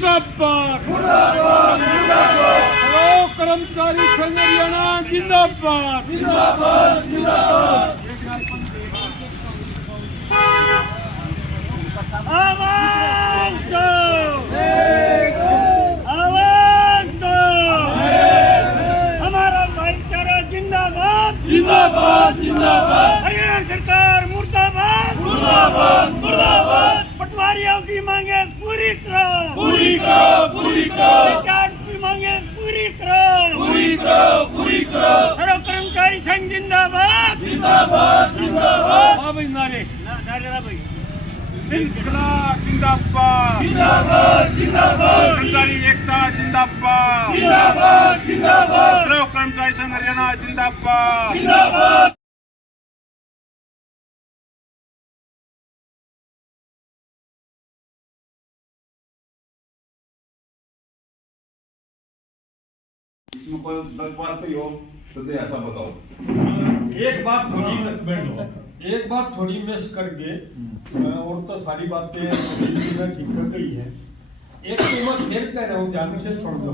मुर्दाबाद मुर्दाबाद मुर्दाबाद। कर्मचारी संघ हरियाणा जिंदाबाद जिंदाबाद जिंदाबाद। आवाज दो आवाज दो, हमारा भाईचारा जिंदाबाद जिंदाबाद जिंदाबाद। हरियाणा सरकार मुर्दाबाद मुर्दाबाद मुर्दाबाद। पटवारियों की मांगे पूरी करो पूरी करो पूरी करो। की मांगे पूरी करो पूरी करो पूरी करो। सर्व कर्मचारी संघ जिंदाबाद जिंदाबाद जिंदाबाद। हाँ भाई नारे नारे भाई। जिंदाबाद जिंदाबाद जिंदाबाद। कर्मचारी एकता जिंदाबाद जिंदाबाद जिंदाबाद। सर्व कर्मचारी संघ हरियाणा जिंदाबाद जिंदाबाद। बात पे हो तो ऐसा बताओ। एक बात थोड़ी मिस करके और तो सारी बातें ठीक कर गई है। एक तो मैं फिर कह रहा हूँ, ध्यान से सुन लो।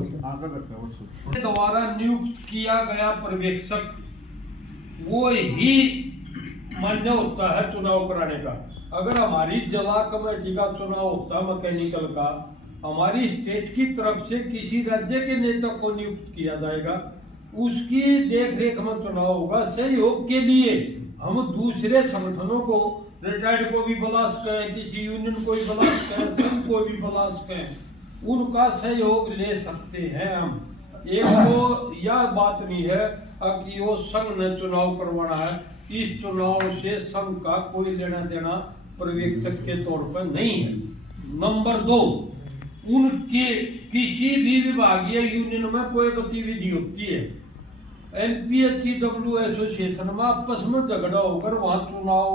द्वारा नियुक्त किया गया पर्यवेक्षक वो ही मान्य होता है चुनाव कराने का। अगर हमारी जिला कमेटी का चुनाव होता मैकेनिकल का, हमारी स्टेट की तरफ से किसी राज्य के नेता को नियुक्त किया जाएगा, उसकी देखरेख में चुनाव होगा। सहयोग के लिए हम दूसरे संगठनों को, रिटायर्ड को भी बुला सकें, किसी यूनियन को भी बुला सकें, संघ को भी बुला सकें, उनका सहयोग ले सकते हैं हम। एक तो यह बात नहीं है कि वो संघ ने चुनाव करवाना है, इस चुनाव से संघ का कोई लेना देना पर्यवेक्षक के तौर पर नहीं है। नंबर 2, उनके किसी भी विभागीय यूनियन में कोई गतिविधि होती है, एनपीएचसीडब्ल्यू एसोसिएशन में आपस में झगड़ा होकर वहां चुनाव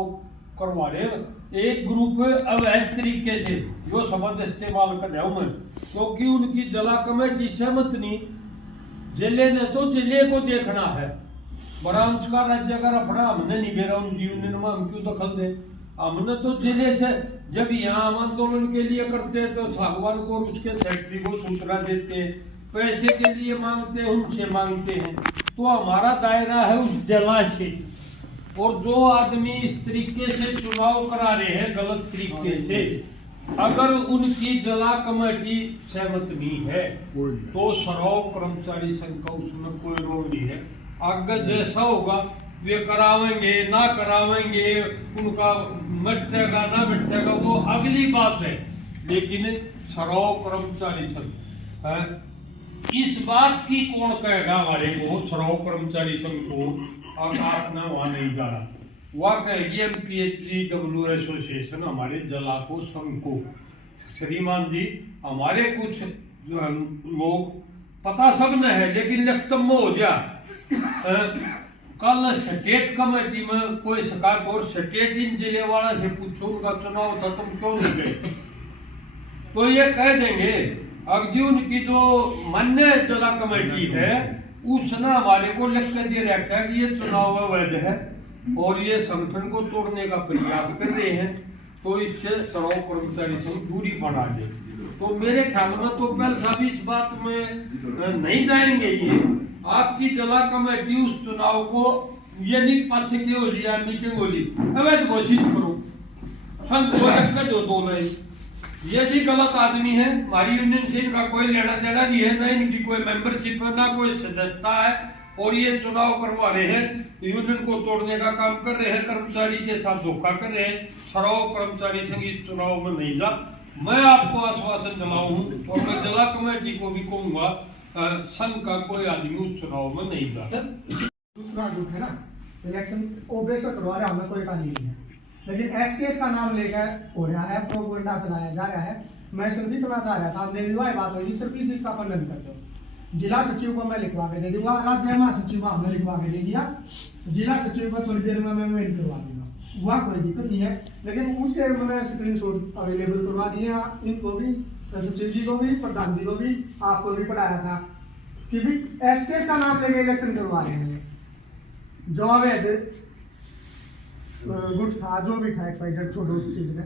करवा रहे हैं, एक ग्रुप अवैध तरीके से जो शब्द इस्तेमाल कर रहा हूं मैं, क्योंकि उनकी जिला कमेटी सहमत नहीं। जिले ने तो जिले को देखना है, ब्रांच का राज्य का रफड़ा हमने नहीं बेरा उनकी यूनियन में, हम क्यों दखल दे। हमने तो जिले से जब यहाँ हम आंदोलन के लिए करते हैं तो सागवान को और उसके सेक्रेटरी को सूचना देते हैं, पैसे के लिए मांगते हैं, उनसे मांगते हैं, तो हमारा दायरा है उस जिला से। और जो आदमी इस तरीके से चुनाव करा रहे हैं गलत तरीके से, अगर उनकी जिला कमेटी सहमत नहीं है तो सर्व कर्मचारी संघ का उसमें कोई रोल नहीं है। आगे जैसा होगा वे करावेंगे ना करावेंगे, उनका मिटेगा ना मिटेगा वो अगली बात है, लेकिन सर्व कर्मचारी संघ इस बात की कौन कहेगा हमारे को, सर्व कर्मचारी संघ को, और आपने वहां नहीं जाना, वह कहेगी एमपीएचसीडब्ल्यू एसोसिएशन हमारे जिला को संघ को। श्रीमान जी, हमारे कुछ लोग पता सब न है लेकिन लखतम में हो जा, कल स्टेट कमेटी में कोई शिकायत और स्टेट इन जिले वाला से पूछो उनका चुनाव था तुम क्यों नहीं गए, तो ये कह देंगे अब जी उनकी जो मान्य जिला कमेटी है उसने हमारे को लिख कर दे रखा है कि ये चुनाव अवैध है और ये संगठन को तोड़ने का प्रयास कर रहे हैं, तो इससे सर्व कर्मचारी संघ दूरी बना दे। तो मेरे ख्याल में तो पहले साहब इस बात में नहीं जाएंगे। ये आपकी जिला कमेटी उस चुनाव को ये नहीं पाछे के हो लिया मीटिंग हो ली अवैध घोषित करो, संघ को रखकर दो नहीं, ये भी गलत आदमी है। हमारी यूनियन से इनका कोई लेना देना नहीं है, ना इनकी कोई मेंबरशिप है ना कोई सदस्यता है, और ये चुनाव करवा रहे हैं, यूनियन को तोड़ने का काम कर रहे हैं, कर्मचारी के साथ धोखा कर रहे हैं। सर्व कर्मचारी संघ इस चुनाव में नहीं जा। मैं आपको आश्वासन दिलाऊं और मैं जिला कमेटी को भी कहूंगा संघ का कोई आदमी उस चुनाव में नहीं जा। दूसरा ग्रुप है ना, इलेक्शन ओबीएस करवा रहे, हमें कोई कहानी नहीं है, लेकिन एसकेएस का नाम लेकर हो रहा है, प्रोपेगेंडा फैलाया जा रहा है। मैं सिर्फ इतना चाह रहा था, आपने विवाह बात हुई, सिर्फ इस चीज का खंडन कर दो। जिला सचिव को मैं लिखवा के दे दूंगा, राज्य महासचिव को हमने लिखवा के दे दिया, जिला सचिव को थोड़ी देर में मैं मेल करवा दूंगा, वहाँ कोई दिक्कत नहीं है। लेकिन उसके मैंने स्क्रीनशॉट अवेलेबल करवा दिए, इनको भी, सचिव जी को भी, प्रधान जी को भी, आपको भी पढ़ाया था कि भी एसकेएस का नाम लेके इलेक्शन करवा रहे हैं। जो अवैध गुट था, जो भी था एक्सपाइटेड छोड़ो उस चीज में,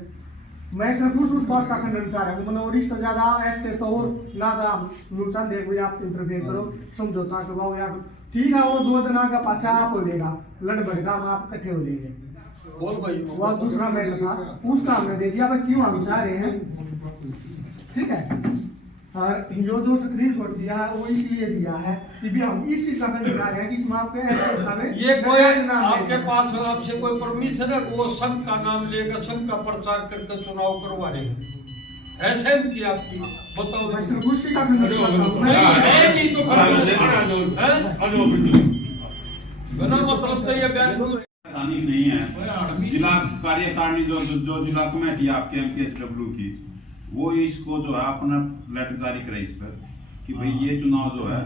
मैं सिर्फ उस बात का खंडन चाह रहा हूँ मैंने और इससे ज्यादा एस तो और ना नुकसान देखो या आप इंटरफेयर करो समझौता करवाओ या ठीक है वो 2 दिन का पाछा आप हो लेगा लड़ बढ़ेगा हम आप इकट्ठे हो जाएंगे बोल भाई वो दूसरा मैटर था उसका हमने दे दिया भाई क्यों हम चाह रहे हैं ठीक है और यो जो स्क्रीनशॉट दिया है वो इसलिए दिया है कि भी हम इस चीज का खंडन चाह रहे हैं कि इसमें आपके ऐसे ये कोई आपके पास आपसे कोई परमिशन है वो संघ का नाम लेकर संघ का प्रचार करके चुनाव करवा रहे हैं ऐसे हम की आपकी बताओ मैं सिर्फ उसी का खंडन करता हूं है नहीं तो बिना मतलब से ये बयान संवैधानिक नहीं है। जिला कार्यकारिणी जो जिला कमेटी आपके MPSW की वो इसको जो है अपना लेटर जारी करे इस पर कि भाई ये चुनाव जो है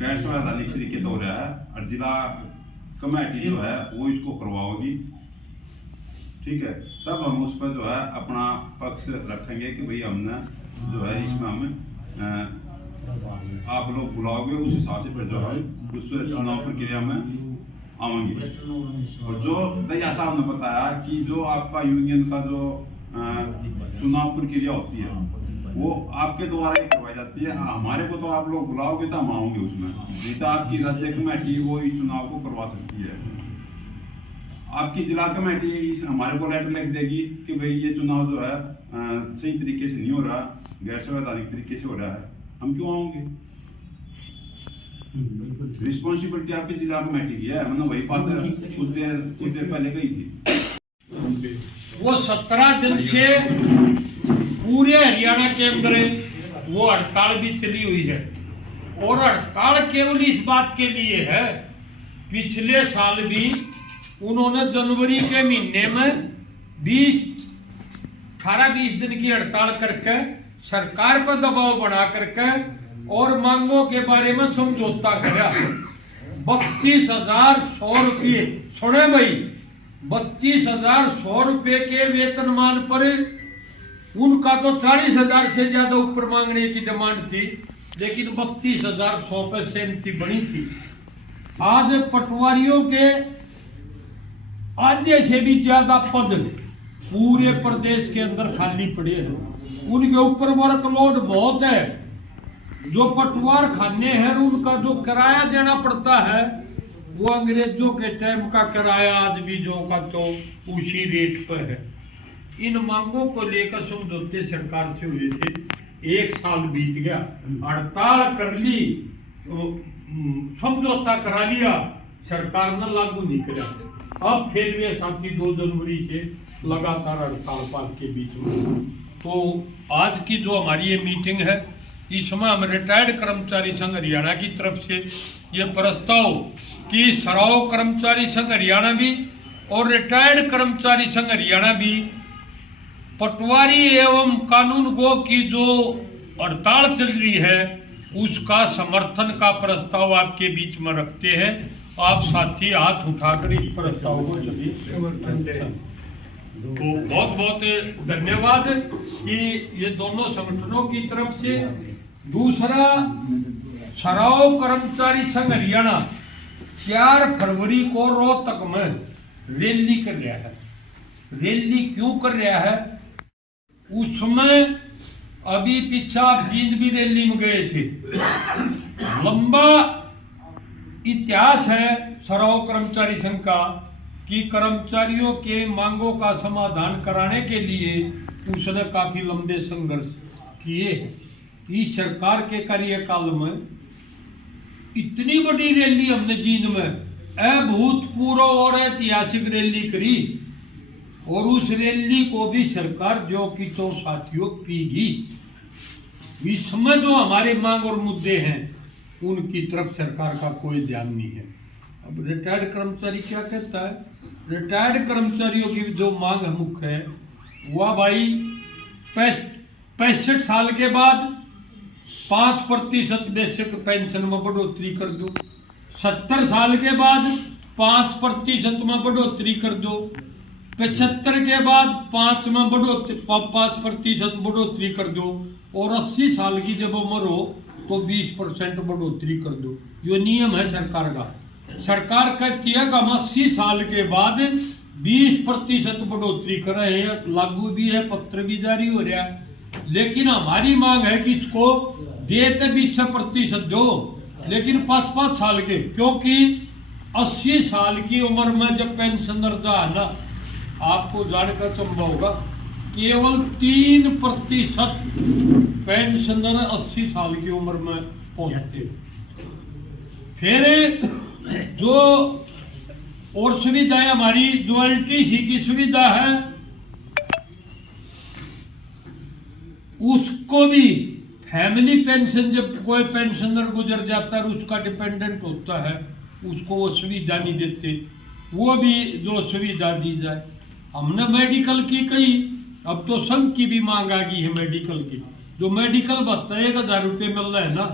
गैर संवैधानिक तरीके से हो रहा है और जिला कमेटी जो है वो इसको करवाओगी, ठीक है। तब हम उस पर जो है अपना पक्ष रखेंगे कि भाई हमने जो है इसमें हम आप लोग बुलाओगे उस हिसाब से फिर जो है उस चुनाव प्रक्रिया में आएंगे। और जो दया साहब ने बताया कि जो आपका यूनियन का जो चुनाव प्रक्रिया होती है वो आपके द्वारा ही करवाई जाती है। हमारे को तो आप लोग बुलाओगे तो हम आएंगे उसमें, नहीं तो आपकी राज्य कमेटी वो इस चुनाव को करवा सकती है। आपकी जिला कमेटी इस हमारे को लेटर लिख देगी कि भाई ये चुनाव जो है सही तरीके से नहीं हो रहा, गैर संवैधानिक तरीके से हो रहा है, हम क्यों आएंगे। रिस्पॉन्सिबिलिटी आपकी जिला कमेटी की है। मैंने वही बात कुछ देर पहले कही थी। वो 17 दिन से पूरे हरियाणा के अंदर वो हड़ताल भी चली हुई है और हड़ताल केवल इस बात के लिए है, पिछले साल भी उन्होंने जनवरी के महीने में 18-20 दिन की हड़ताल करके सरकार पर दबाव बढ़ा करके और मांगों के बारे में समझौता करा। 32,100 रुपये सुने भाई, 32,100 रुपये के वेतनमान पर उनका तो 40,000 से ज्यादा ऊपर मांगने की डिमांड थी, लेकिन 32,100 पे सहमति बनी थी। आज पटवारियों के आधे से भी ज्यादा पद पूरे प्रदेश के अंदर खाली पड़े हैं। उनके ऊपर वर्कलोड बहुत है। जो पटवार खाने हैं उनका जो किराया देना पड़ता है वो अंग्रेजों के टाइम का किराया आदमीजों का तो उसी रेट पर है। इन मांगों को लेकर समझौते सरकार से हुए थे, 1 साल बीत गया, हड़ताल कर ली, समझौता करा लिया, सरकार ने लागू नहीं किया। अब फिर वे साथी 2 जनवरी से लगातार हड़ताल पात के बीच में। तो आज की जो हमारी ये मीटिंग है इसमें हम रिटायर्ड कर्मचारी संघ हरियाणा की तरफ से ये प्रस्ताव कि सराव कर्मचारी संघ हरियाणा भी और रिटायर्ड कर्मचारी संघ हरियाणा भी पटवारी एवं कानून गो की जो हड़ताल चल रही है उसका समर्थन का प्रस्ताव आपके बीच में रखते हैं। आप साथी हाथ उठाकर इस प्रस्ताव को सभी समर्थन दें। तो बहुत बहुत धन्यवाद कि ये दोनों संगठनों की तरफ से। दूसरा, सराव कर्मचारी संघ हरियाणा 4 फरवरी को रोहतक में रैली कर रहा है। रैली क्यों कर रहा है? उसमें अभी पीछे आप जींद भी रैली में गए थे। लंबा इतिहास है सराव कर्मचारी संघ का कि कर्मचारियों के मांगों का समाधान कराने के लिए उसने काफी लंबे संघर्ष किए। इस सरकार के कार्यकाल में इतनी बड़ी रैली हमने जींद में अभूतपूर्व और ऐतिहासिक रैली करी और उस रैली को भी सरकार जो कि तो साथियों पीगी। इसमें जो हमारे मांग और मुद्दे हैं उनकी तरफ सरकार का कोई ध्यान नहीं है। अब रिटायर्ड कर्मचारी क्या कहता है? रिटायर्ड कर्मचारियों की जो मांग मुख्य है वह भाई 65 साल के बाद 5% बेसिक पेंशन में बढ़ोतरी कर दो, 70 साल के बाद 5% में बढ़ोतरी कर दो, 75 के बाद 5% बढ़ोतरी कर दो और 80 साल की जब उम्र हो तो 20% बढ़ोतरी कर दो। ये नियम है सरकार का। सरकार कहती है कि हम 80 साल के बाद 20% बढ़ोतरी कर रहे हैं, लागू भी है, पत्र भी जारी हो रहा है। लेकिन हमारी मांग है कि इसको देते 20% दो, लेकिन 5-5 साल के, क्योंकि 80 साल की उम्र में जब पेंशनर जा ना, आपको जानकर चंबा होगा, केवल 3% पेंशनर 80 साल की उम्र में पहुंचते। फिर जो और सुविधाएं हमारी जो एलटीसी की सुविधा है, उसको भी फैमिली पेंशन, जब कोई पेंशनर गुजर जाता है उसका डिपेंडेंट होता है, उसको वो सुविधा नहीं देते, वो भी जो सुविधा दी जाए। हमने मेडिकल की कही, अब तो संघ की भी मांग आ गई है मेडिकल की। जो मेडिकल भत्ता 1000 रुपये मिल रहा है ना,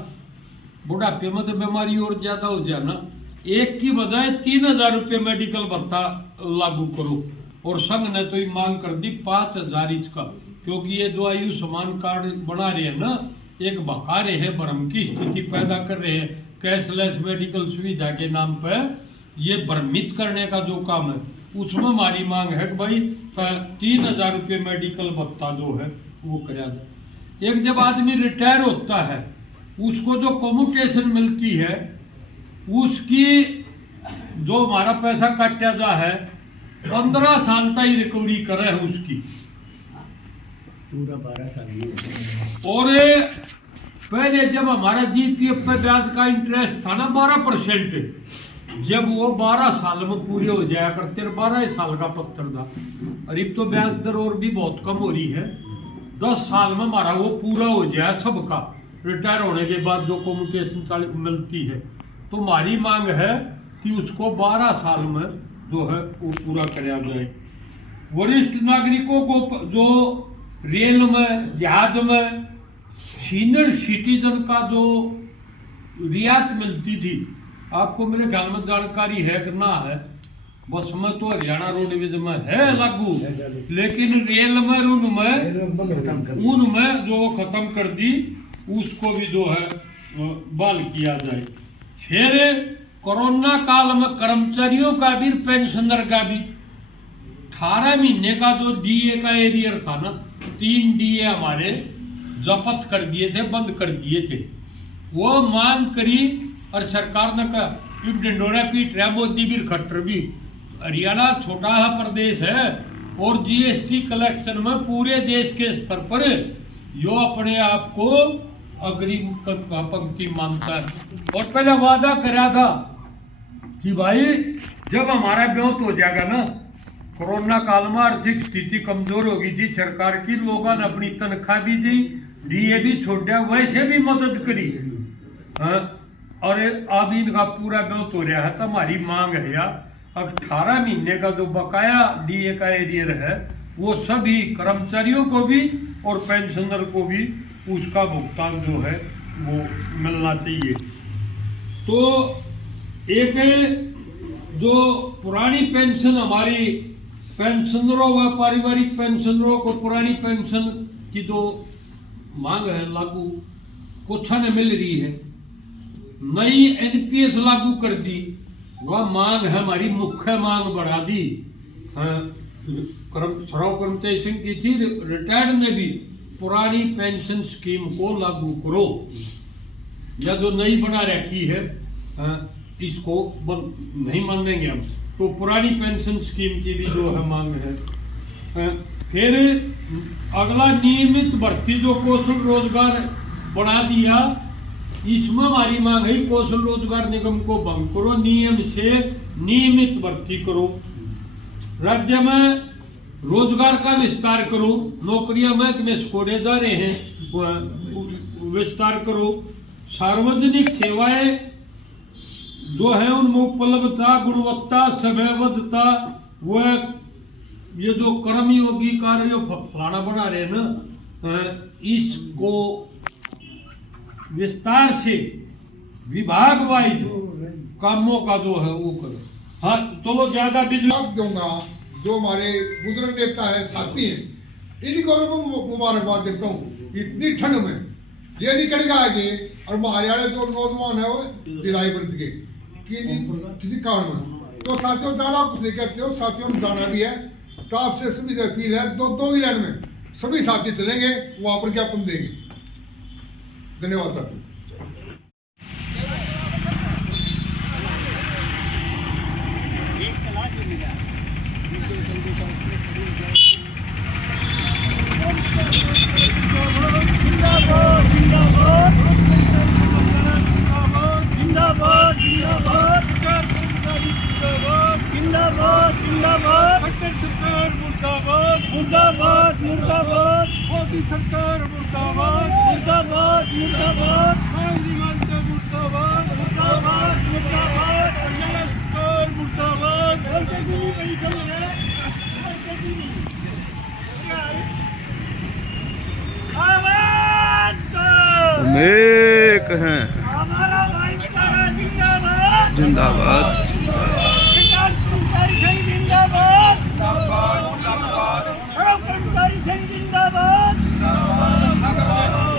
बुढ़ापे में तो बीमारी और ज्यादा हो जाए ना, एक की बजाय 3000 रुपये मेडिकल भत्ता लागू करो। और संघ ने तो ये मांग कर दी 5000 इसका, क्योंकि ये जो आयुष्मान कार्ड बना रहे हैं ना, एक भगा रहे हैं, भ्रम की स्थिति पैदा कर रहे हैं, कैशलेस मेडिकल सुविधा के नाम पे ये भ्रमित करने का जो काम है, उसमें हमारी मांग है कि भाई 3000 रुपये मेडिकल भत्ता जो है वो कराया जाए। एक जब आदमी रिटायर होता है, उसको जो कम्यूटेशन मिलती है, उसकी जो हमारा पैसा काटा जा है, 15 साल तक रिकवरी करे है उसकी, पूरा 12 साल। और पहले जब हमारा जीपीएफ पे ब्याज का इंटरेस्ट था ना 12%, जब वो 12 साल में पूरे हो जाया करते, 12 साल का पत्र था, और अब तो ब्याज दर और भी बहुत कम हो रही है, 10 साल में हमारा वो पूरा हो जाए सबका, रिटायर होने के बाद जो कम्यूटेशन मिलती है। तो हमारी मांग है कि उसको 12 साल में जो है वो पूरा कराया जाए। वरिष्ठ नागरिकों को जो रेल में, जहाज में सीनियर सिटीजन का जो रियायत मिलती थी, आपको मेरे ख्याल में जानकारी है कि ना है, बस में तो हरियाणा रोडवेज में है लागू, लेकिन रेल में उनमें जो वो खत्म कर दी, उसको भी जो है बहाल किया जाए। फिर कोरोना काल में कर्मचारियों का भी, पेंशनर का भी 18 महीने का जो डीए का एरियर था ना, 3 डीए हमारे जब्त कर दिए थे, बंद कर दिए थे। वो मांग करी और सरकार ने कहा कि डिंडोरा पीट रहा मोदी भी खट्टर भी, हरियाणा छोटा प्रदेश है और जीएसटी कलेक्शन में पूरे देश के स्तर पर यो अपने आप को अग्रिम पंक्ति मानता है। और पहले वादा करा था कि भाई जब हमारा ब्योत हो जाएगा ना, कोरोना काल में आर्थिक स्थिति कमजोर हो गई थी सरकार की, लोगों ने अपनी तनख्वाह भी दी, डीए भी छोड़ दिया, वैसे भी मदद करी। और अब इनका पूरा ब्योत हो रहा है, तो हमारी मांग है यार 18 महीने का जो बकाया डीए का एरियर है, वो सभी कर्मचारियों को भी और पेंशनर को भी उसका भुगतान जो है वो मिलना चाहिए। तो एक जो पुरानी पेंशन हमारी पेंशनरों व पारिवारिक पेंशनरों को पुरानी पेंशन की जो मांग है लागू कुछ न मिल रही है, नई एनपीएस लागू कर दी, वह मांग है हमारी, मुख्य मांग बढ़ा दी। सराव कर्मचारी संघ की थी, रिटायर्ड ने भी पुरानी पेंशन स्कीम को लागू करो, या जो नई बना रखी है इसको नहीं मानेंगे हम, तो पुरानी पेंशन स्कीम की भी जो है मांग है। फिर अगला नियमित भर्ती जो कौशल रोजगार बढ़ा दिया, इसमें हमारी मांग है कौशल रोजगार निगम को भंग करो, नियम से नियमित भर्ती करो, राज्य में रोजगार का विस्तार करो, नौकरियां महकमे छोड़े जा रहे हैं विस्तार करो, सार्वजनिक सेवाएं जो है उनमें उपलब्धता, गुणवत्ता, समयबद्धता, वह ये जो कर्मयोगी कार्य फलाना बना रहे हैं ना, इसको विस्तार से विभाग वाइज कामों का जो है वो करो। हाँ, तो ज्यादा बिजली दूंगा। जो हमारे बुजुर्ग नेता है, साथी हैं, इनको मैं मुबारकबाद देता हूँ। इतनी ठंड में ये निकल गया ये, और हरियाणा जो नौजवान है वो ढिलाई बरत गए किसी कारण में, तो साथियों ज़्यादा कुछ नहीं कहते हो, साथियों में जाना भी है, तो आपसे सभी से अपील है, दो ही लाइन में सभी साथी चलेंगे, वहाँ पर ज्ञापन देंगे। धन्यवाद साथियों। मुर्दाबाद मुर्दाबाद मोदी सरकार मुर्दाबाद मुर्दाबाद मुर्दाबाद मुर्दाबाद मुर्दाबाद मुर्दाबाद सरकार मुर्दाबाद। आवाज हम एक हैं, हमारा भाईचारा जिंदाबाद जिंदाबाद। कर्मचारी संघ जिंदाबाद, सड़क कर्मचारी संघ जिंदाबाद।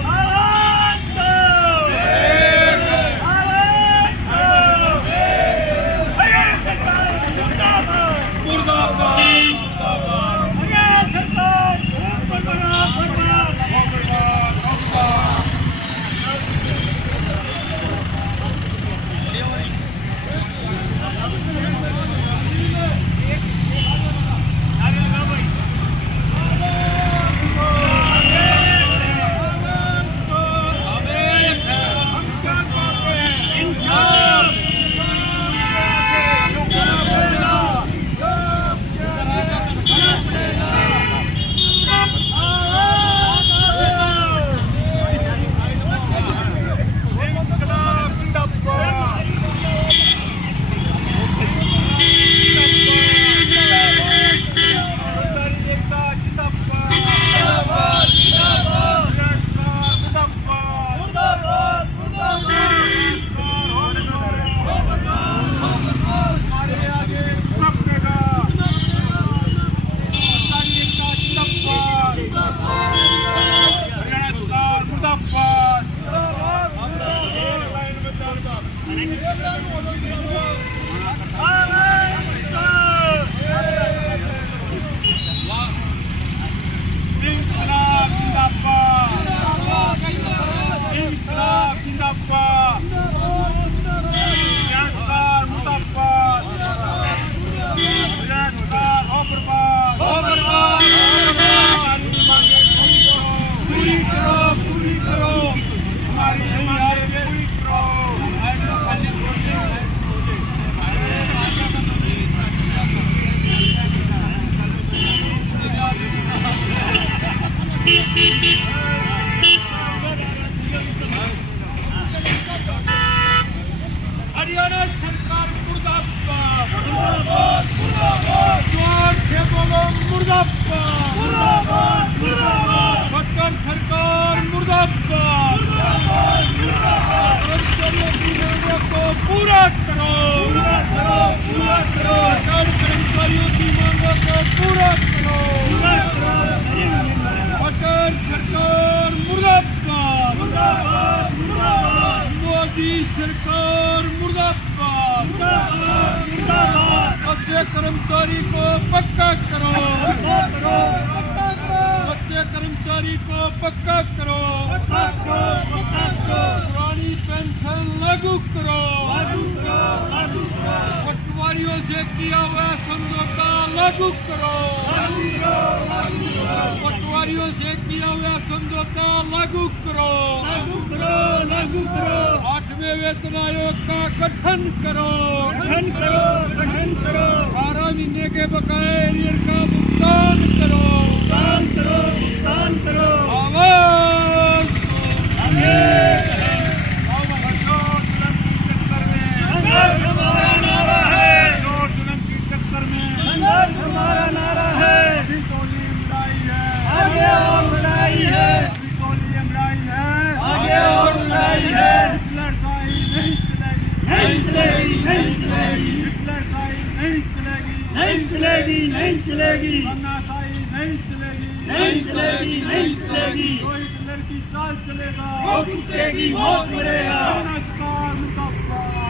आवाज दो, आवाज दो। हरियाणा सरकार मुर्दाबाद, हरियाणा सरकार हरियाणा सरकार मुर्दाबाद, मुर्दाबाद, मुर्दाबाद। जोर से बोलो मुर्दाबाद, मुर्दाबाद, मुर्दाबाद। बच्चन सरकार मुर्दाबाद, मुर्दाबाद, मुर्दाबाद। कर्मचारियों की मांगों को पूरा करो, पूरा करो, पूरा करो। सरकार कर्मचारियों की मांगों को पूरा करो, पूरा करो। बच्चन सरकार मुर्दाबाद, मुर्दाबाद, मुर्दाबाद। मोदी सरकार मुर्दाबाद, मुर्दाबाद, मुर्दाबाद। बच्चे कर्मचारी को पक्का करो, पक्का करो, पक्का करो। बच्चे कर्मचारी को पक्का करो, पक्का करो, पक्का करो। पुरानी पेंशन लागू करो, लागू करो, लागू करो। पटवारियों से किया हुआ समझौता लागू करो, लागू करो, लागू करो। पटवारियों से किया हुआ समझौता लागू करो, लागू करो, लागू करो। 8वें वेतन आयोग का गठन करो, गठन करो, गठन करो। 12 महीने के बकाए एरियर का भुगतान करो, भुगतान करो, भुगतान करो। आवाज संघर्ष हमारा नारा है, जुल्म की टक्कर में संघर्ष हमारा नारा है। गोली लड़ाई है, आगे और लड़ाई है, गोली लड़ाई है, आगे और लड़ाई है। हिटलरशाही नहीं चलेगी, नहीं चलेगी, नहीं चलेगी। हिटलरशाही नहीं चलेगी, नहीं चलेगी, नहीं चलेगी। तानाशाही नहीं चलेगी, नहीं चलेगी, नहीं चलेगी। जो हिटलर की चाल चलेगा वो टूटेगी, मौत मरेगा।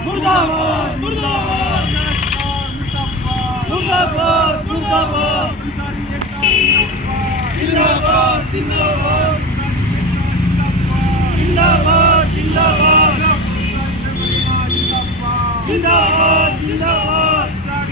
मुर्दाबाद, मुर्दाबाद, मुर्दाबाद। मुर्दाबाद मुर्दाबाद जिंदाबाद जिंदाबाद जिंदाबाद जिंदाबाद जिंदाबाद जिंदाबाद जिंदाबाद जिंदाबाद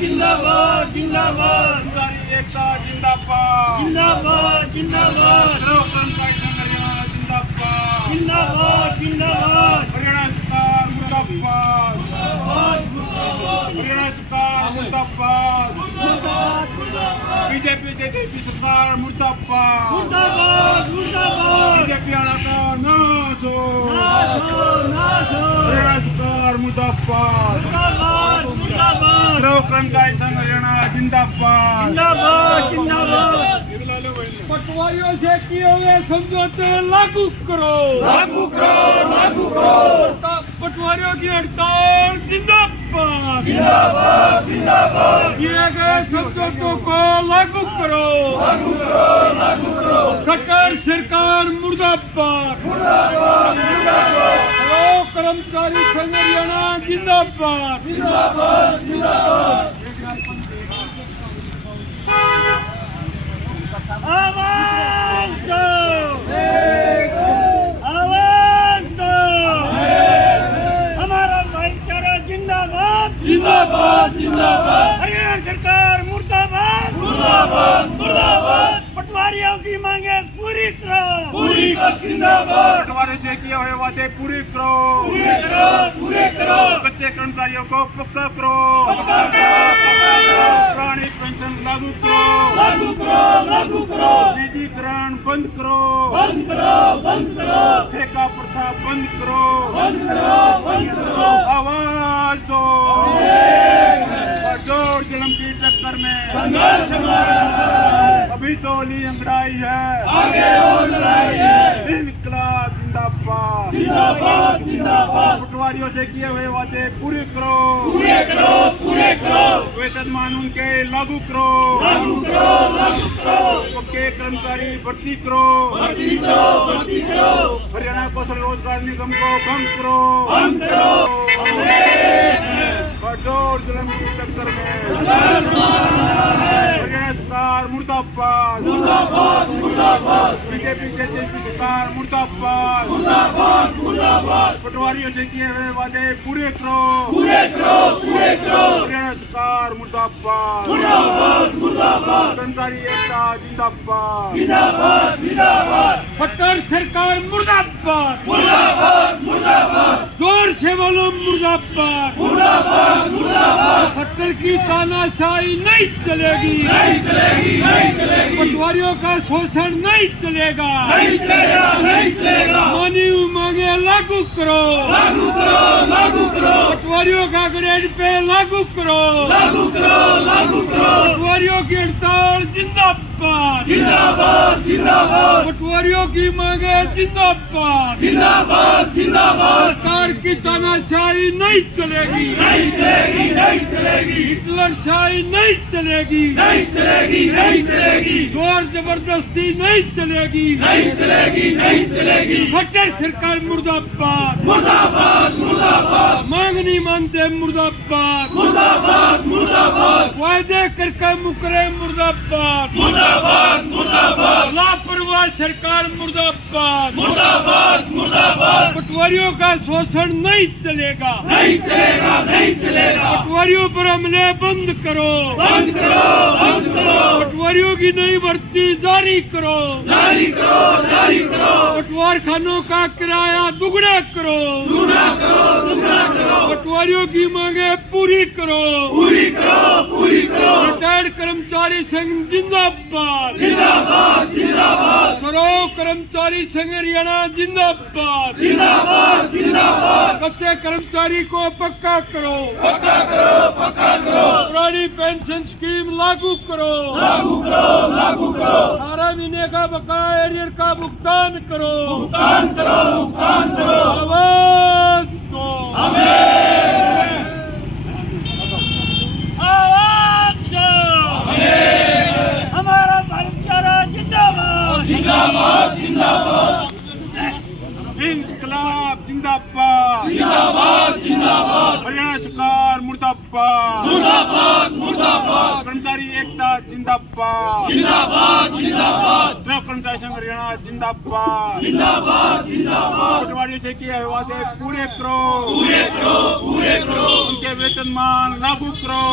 जिंदाबाद जिंदाबाद एकता जिंदाबाद जिंदाबाद जिंदाबाद जिंदाबाद जिंदाबाद जिंदाबाद हरियाणा सरकार मुर्दाबाद हरियाणा सरकार मुर्दाबाद बीजेपी जेजेपी सरकार मुर्दाबाद मुर्दाबाद मुर्दाबाद बीजेपी वाला का नाश हो हरियाणा सरकार मुर्दाबाद मुर्दाबाद मुर्दाबाद कर्मचारी संघ हरियाणा जिंदाबाद जिंदाबाद जिंदाबाद पटवारियों से किए हुए समझौते लागू करो लागू करो लागू करो पटवारियों की हड़ताल जिंदाबाद जिंदाबाद जिंदाबाद किए गए समझौतों को लागू करो लागू करो लागू करो खट्टर सरकार मुर्दाबाद मुर्दाबाद मुर्दाबाद कर्मचारी संघ हरियाणा जिंदाबाद जिंदाबाद जिंदाबाद आवाज दो आवाज दो हमारा भाईचारा जिंदाबाद जिंदाबाद जिंदाबाद हरियाणा सरकार मुर्दाबाद मुर्दाबाद मुर्दाबाद पटवारियों की मांगे पूरी करो जिंदाबाद पटवारी से किए हुए वादे पूरे करो पूरे करो कच्चे कर्मचारियों को पक्का करो पुरानी पेंशन लागू करो लागू करो निजीकरण बंद करो ठेका प्रथा बंद करो आवाज दो जोर जलम की टक्कर में अभी तो ली अंगड़ाई है आगे और लड़ाई है इनकलाब जिंदाबाद जिंदाबाद जिंदाबाद पटवारियों से किए हुए वादे पूरे करो पूरे करो वेतन कानून के लागू करो पक्के कर्मचारी भर्ती करो हरियाणा कौशल रोजगार निगम को भंग करो कठोर जुल्म की टक्कर में हरियाणा सरकार मुर्दाबाद बीजेपी सरकार मुर्दाबाद पटवारियों से किए हुए वादे पूरे करो हरियाणा सरकार मुर्दाबाद कर्मचारी एकता जिंदाबाद खट्टर सरकार मुर्दाबाद जोर से बोलो मुर्दाबाद खट्टर की तानाशाही नहीं चलेगी पटवारियों का शोषण नहीं चलेगा मानव मांगे लागू करो पटवारियों का ग्रेड पे लागू करो पटवारियों की हड़ताल जिंदाबाद पटवारियों की मांगे जिंदाबाद सरकार की तानाशाही नहीं चलेगी हिटलरशाही नहीं चलेगी जोर जबरदस्ती नहीं चलेगी खट्टर सरकार मुर्दाबाद मांग नहीं मानते मुर्दाबाद वायदे करके मुकरे मुर्दाबाद लापरवाह सरकार मुर्दाबाद पटवारियों का शोषण नहीं चलेगा पटवारियों पर हमले बंद करो पटवारियों की नई भर्ती जारी करो पटवार खानों का किराया दुगना करो, पटवारियों की मांगे पूरी करो, रिटायर्ड कर्मचारी संघ जिंदाबाद, सरो कर्मचारी संघ हरियाणा जिंदाबाद, कच्चे कर्मचारी को पक्का करो, पुरानी पेंशन स्कीम लागू करो, 18 महीने का बकाया एरियर का भुगतान करो, आवाज दो, आवाज दो, हमारा भाईचारा जिंदाबाद, जिंदाबाद, जिंदाबाद, इंकलाब जिंदाबाद, जिंदाबाद, जिंदाबाद, हरियाणा सरकार मुर्दाबाद, मुर्दाबाद, मुर्दाबाद, कर्मचारी एकता जिंदाबाद, जिंदाबाद, जिंदाबाद, श्रम कर्मचारी संघ हरियाणा जिंदाबाद, जिंदाबाद, जिंदाबाद, पटवारियों से किए हुए वादे पूरे करो, उनके वेतनमान लागू करो,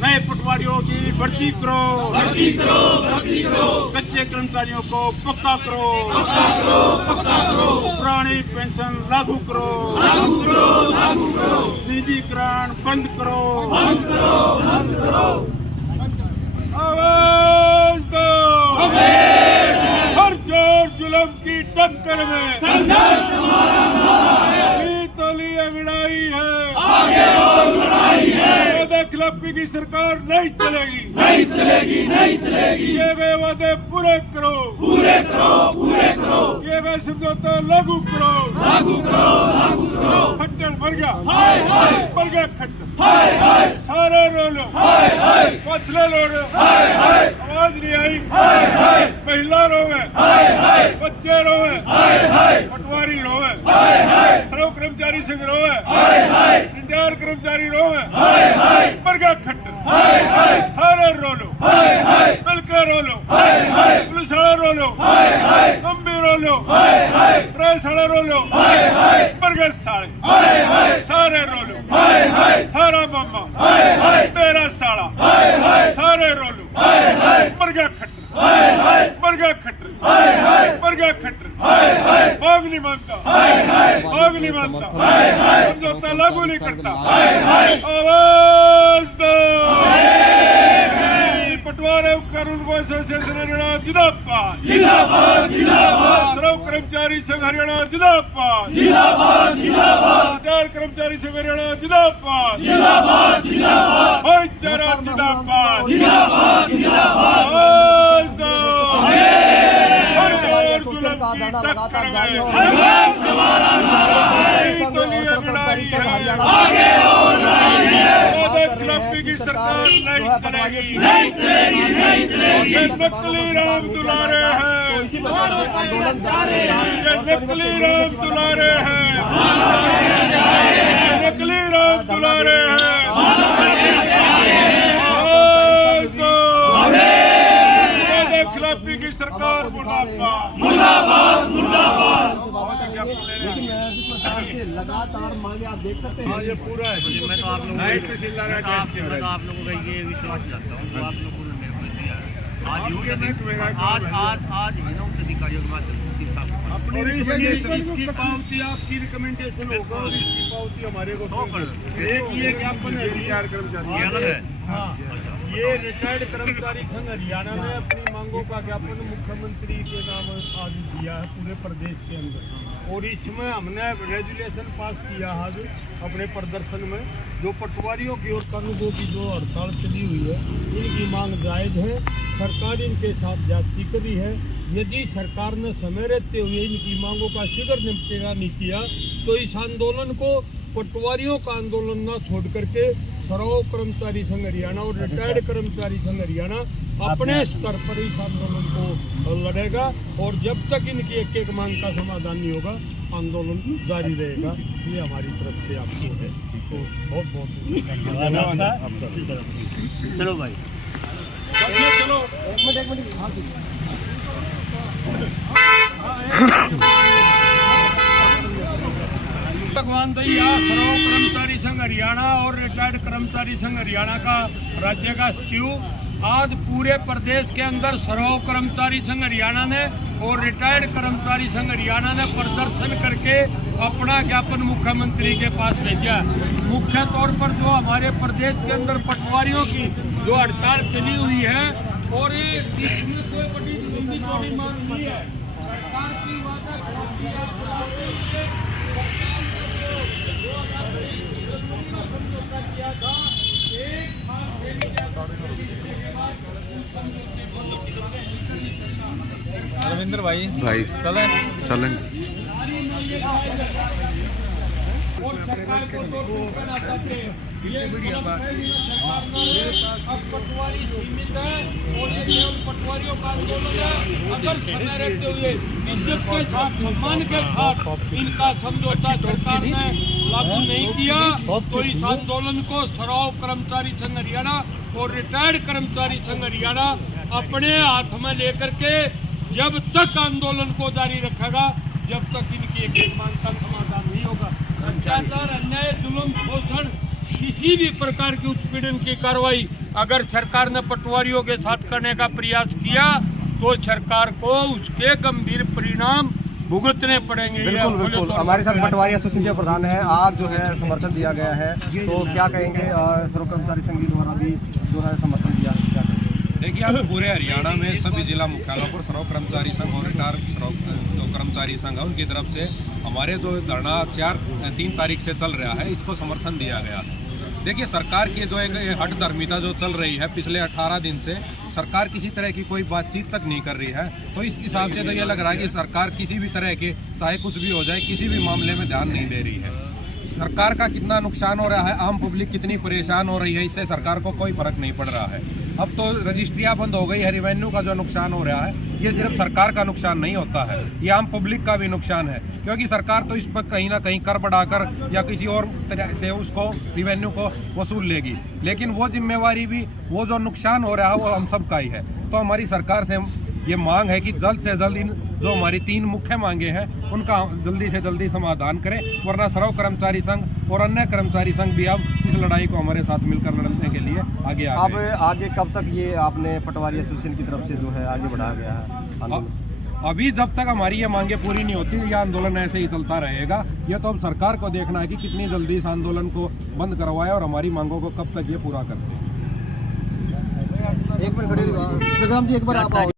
नए पटवारियों की भर्ती करो, कच्चे कर्मचारियों को पक्का करो, पुरानी पेंशन लागू करो, निजीकरण बंद करो, आवाज दो, हर जोर जुल्म की टक्कर में संघर्ष हमारा नारा है, तली लड़ाई है, आगे और लड़ाई है, वादे खिलाफी की सरकार नहीं चलेगी, नहीं चलेगी, नहीं चलेगी, किए गए वादे पूरे करो, किए गए समझौते लागू करो, खट्टर भर गया, भर गया खट्टर, सारे रो लो, पछले लो रो, आवाज नहीं आई, महिला रोवे, बच्चे रोवे, पटवारी रोवे, सर्व कर्मचारी संघ रोवे, रिटायर कर्मचारी रोवे, भर गया खट्टर, सारे रो लो, मिलकर रो लो, पुलिस वाले रो लो, गंभीर रो लो, प्रेस वाले रो लो, भर गए सारे रो लो, थारा मामा, मेरा साला, सारे रो लो, भर गया खट्टर, भर गया खट्टर, भर गया खट्टर, भाग नहीं मानता, समझौता लागू नहीं करता, आवाज दो, पटवारी कानून को एसोसिएशन हरियाणा जिंदाबाद, श्रम कर्मचारी संघ हरियाणा जिंदाबाद, रिटायर्ड कर्मचारी संघ हरियाणा जिंदाबाद, भाईचारा जिंदाबाद, आवाज दो, हर जोर जुल्म की टक्कर में लड़ाई है, आगे और लड़ाई है, वादे खिलाफी की सरकार नहीं चलेगी, ये नकली राम दुलारे हैं, ये नकली राम दुलारे हैं, नकली राम दुलारे हैं, आवाज दो, वादे खिलाफी की सरकार मुर्दाबाद, लगातार मांगे आप देख सकते हैं। हाँ ये पूरा है, मैं तो आप लोगों का ये विश्वास रखता हूँ जो आप लोगों ने मेरे को दिया है। आज है ना उच्च अधिकारियों के माध्यम से अपनी इसकी पावती आपकी रिकमेंडेशन होगा और इसकी पावती हमारे को एक ये ज्ञापन है रिटायर्ड कर्मचारी, ये रिटायर्ड कर्मचारी संघ हरियाणा ने अपनी मांगों का ज्ञापन मुख्यमंत्री के नाम आज दिया है पूरे प्रदेश के अंदर, और इसमें हमने रेजुलेशन पास किया आज अपने प्रदर्शन में, जो पटवारियों की और कानूनों की जो हड़ताल चली हुई है इनकी मांग जायज़ है, सरकार इनके साथ ज्यादती करी है, यदि सरकार ने समय रहते हुए इनकी मांगों का शीघ्र निपटारा नहीं किया तो इस आंदोलन को पटवारियों का आंदोलन न छोड़ करके सर्व कर्मचारी संघ हरियाणा और रिटायर्ड कर्मचारी संघ हरियाणा अपने स्तर पर इस आंदोलन को लड़ेगा, और जब तक इनकी एक एक मांग का समाधान नहीं होगा आंदोलन जारी रहेगा। ये हमारी तरफ से आपको है, तो बहुत बहुत धन्यवाद। चलो भाई, चलो एक मिनट भगवान दैया सर्व कर्मचारी संघ हरियाणा और रिटायर्ड कर्मचारी संघ हरियाणा का राज्य का सचिव आज पूरे प्रदेश के अंदर सर्व कर्मचारी संघ हरियाणा ने और रिटायर्ड कर्मचारी संघ हरियाणा ने प्रदर्शन करके अपना ज्ञापन मुख्यमंत्री के पास भेजा। मुख्य तौर पर जो हमारे प्रदेश के अंदर पटवारियों की जो हड़ताल चली हुई है और इसमें कोई बड़ी लंबी चौड़ी मांग नहीं है। सरकार की वादा किया था रविंद्र भाई चलें और सरकार को तो ठोकर आता थे। ये अब पटवारी सीमित है और ये केवल पटवारियों का आंदोलन है। अगर समय रहते हुए इज्जत के साथ सम्मान के साथ इनका समझौता सरकार ने लागू नहीं किया तो इस आंदोलन को सर्व कर्मचारी संघ हरियाणा और रिटायर्ड कर्मचारी संघ हरियाणा अपने हाथ में लेकर के जब तक आंदोलन को जारी रखेगा जब तक इनकी एक मांग का समाधान नहीं होगा। अत्याचार, अन्याय, जुल्म, शोषण, किसी भी प्रकार की उत्पीड़न की कार्रवाई अगर सरकार ने पटवारियों के साथ करने का प्रयास किया तो सरकार को उसके गंभीर परिणाम भुगतने पड़ेंगे। बिल्कुल बिल्कुल। हमारे साथ पटवारी एसोसिएशन के प्रधान है, आज जो है समर्थन दिया गया है तो क्या कहेंगे? और सर्व कर्मचारी संघ द्वारा भी जो है समर्थन दिया है, क्या कहेंगे? देखिए, अब पूरे हरियाणा में सभी जिला मुख्यालयों पर सर्व कर्मचारी संघ और रिटायर्ड जो कर्मचारी संघ है उनकी तरफ से हमारे जो धरना 3 तारीख से चल रहा है इसको समर्थन दिया गया। देखिए, सरकार की जो एक हठधर्मिता जो चल रही है पिछले 18 दिन से, सरकार किसी तरह की कोई बातचीत तक नहीं कर रही है। तो इस हिसाब से तो ये लग रहा है कि सरकार किसी भी तरह के, चाहे कुछ भी हो जाए, किसी भी मामले में ध्यान नहीं दे रही है। सरकार का कितना नुकसान हो रहा है, आम पब्लिक कितनी परेशान हो रही है, इससे सरकार को कोई फर्क नहीं पड़ रहा है। अब तो रजिस्ट्रियाँ बंद हो गई है, रेवेन्यू का जो नुकसान हो रहा है ये सिर्फ सरकार का नुकसान नहीं होता है, ये आम पब्लिक का भी नुकसान है। क्योंकि सरकार तो इस पर कहीं ना कहीं कर बढ़ाकर या किसी और तरह से उसको रेवेन्यू को वसूल लेगी, लेकिन वो जिम्मेवारी भी, वो जो नुकसान हो रहा है वो हम सब का ही है। तो हमारी सरकार से ये मांग है कि जल्द से जल्द इन जो हमारी 3 मुख्य मांगे हैं उनका जल्दी से जल्दी समाधान करें, वरना सर्व कर्मचारी संघ और अन्य कर्मचारी संघ भी अब इस लड़ाई को हमारे साथ मिलकर लड़ने के लिए आगे आ अब आगे कब तक ये आपने पटवारी एसोसिएशन की तरफ से जो है आगे बढ़ाया गया है आंदोलन? अभी जब तक हमारी ये मांगे पूरी नहीं होती यह आंदोलन ऐसे ही चलता रहेगा। ये तो अब सरकार को देखना है कि कितनी जल्दी इस आंदोलन को बंद करवाए और हमारी मांगों को कब तक ये पूरा करते हैं। एक मिनट खड़े रहिए। जी, एक बार आप